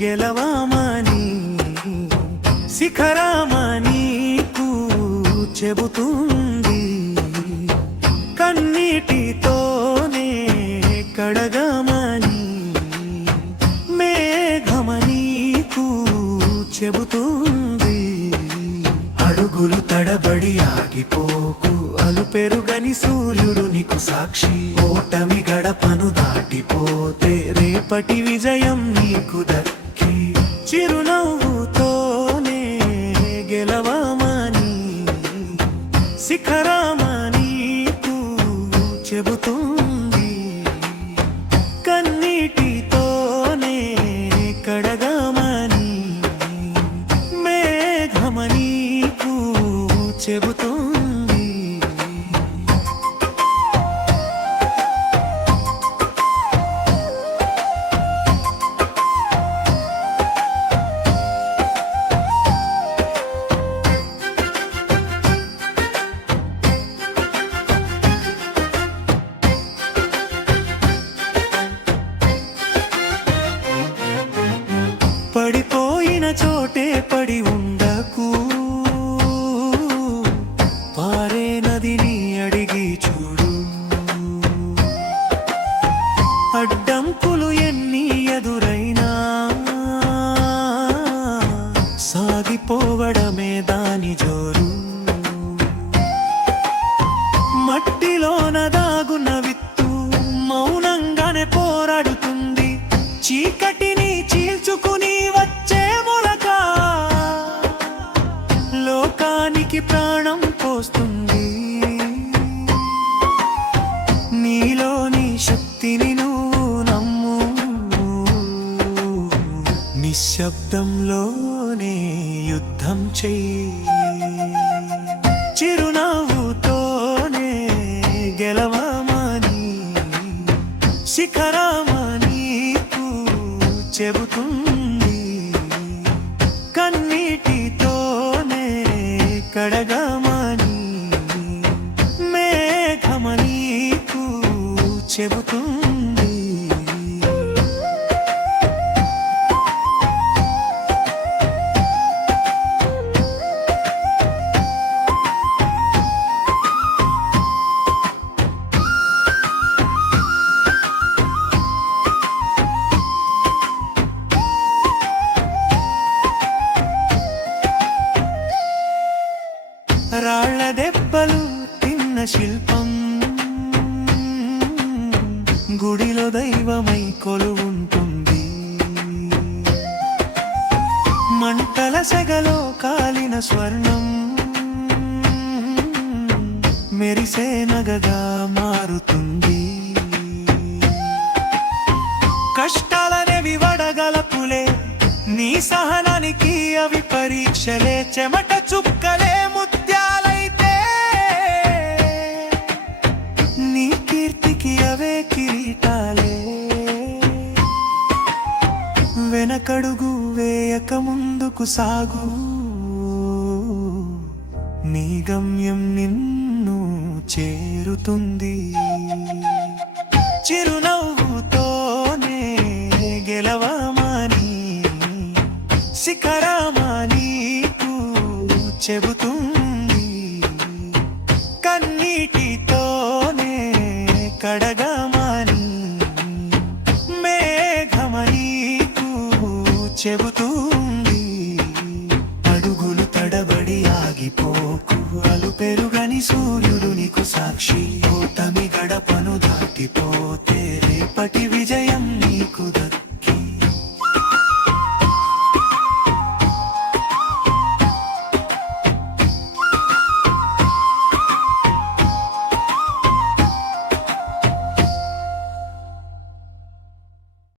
గెలవమని శిఖరమనీకు చెబుతుంది. కన్నీటితోనే కడగమని మేఘమనీకు చెబుతుంది. అడుగులు తడబడి ఆగిపోకు, అలుపెరుగని సూర్యుడు నీకు సాక్షి. ఓటమి గడపను దాటిపోతే రేపటి విజయం నీకు దక్కి. చిరునవ్వుతోనే గెలవమని శిఖరమనీకు చెబుతుంది. కన్నీటితోనే కడగమని మేఘమనీకు చెబుతుంది. పడిపోయిన చోటే పడి ఉండకు, పారే నదిని అడిగి చూడు. అడ్డంకులు ఎన్ని ఎదురైనా సాగిపోవడమే దాని జోరు. మట్టిలోన దాగున్న విత్తు మౌనంగానే పోరాడుతుంది. చీకటిని చీల్చుకుని వచ్చే మొలక లోకానికి ప్రాణం పోస్తుంది. నీలోని శక్తిని నువ్వు నమ్ము, నిశ్శబ్దంలోనే యుద్ధం చెయ్యి. చిరునవ్వుతోనే గెలవమని శిఖరమనీకు చెబుతుంది. కన్నీటితోనే కడగమని మేఘమనీకు చెబుతుంది. రాళ్ల దెబ్బలు తిన్న శిల్పం గుడిలో దైవమై కొలువుంటుంది. మంటల సెగలో కాలిన స్వర్ణం మెరిసే నగగా మారుతుంది. కష్టాలనేవి వడగలపులే, నీ సహనానికి అవి పరీక్షలే. చెమట చుక్కలే ముత్యాలైతే నీ కీర్తికి అవే కిరీటాలే. వెనకడుగు వేయక ముందుకు సాగు, నీ గమ్యం నిన్ను చేరుతుంది. చిరునవ్వుతోనే గెలవమని శిఖరమనీకు చెబుతుంది. కన్నీటితోనే కడగమని మేఘమనీకు చెబుతుంది.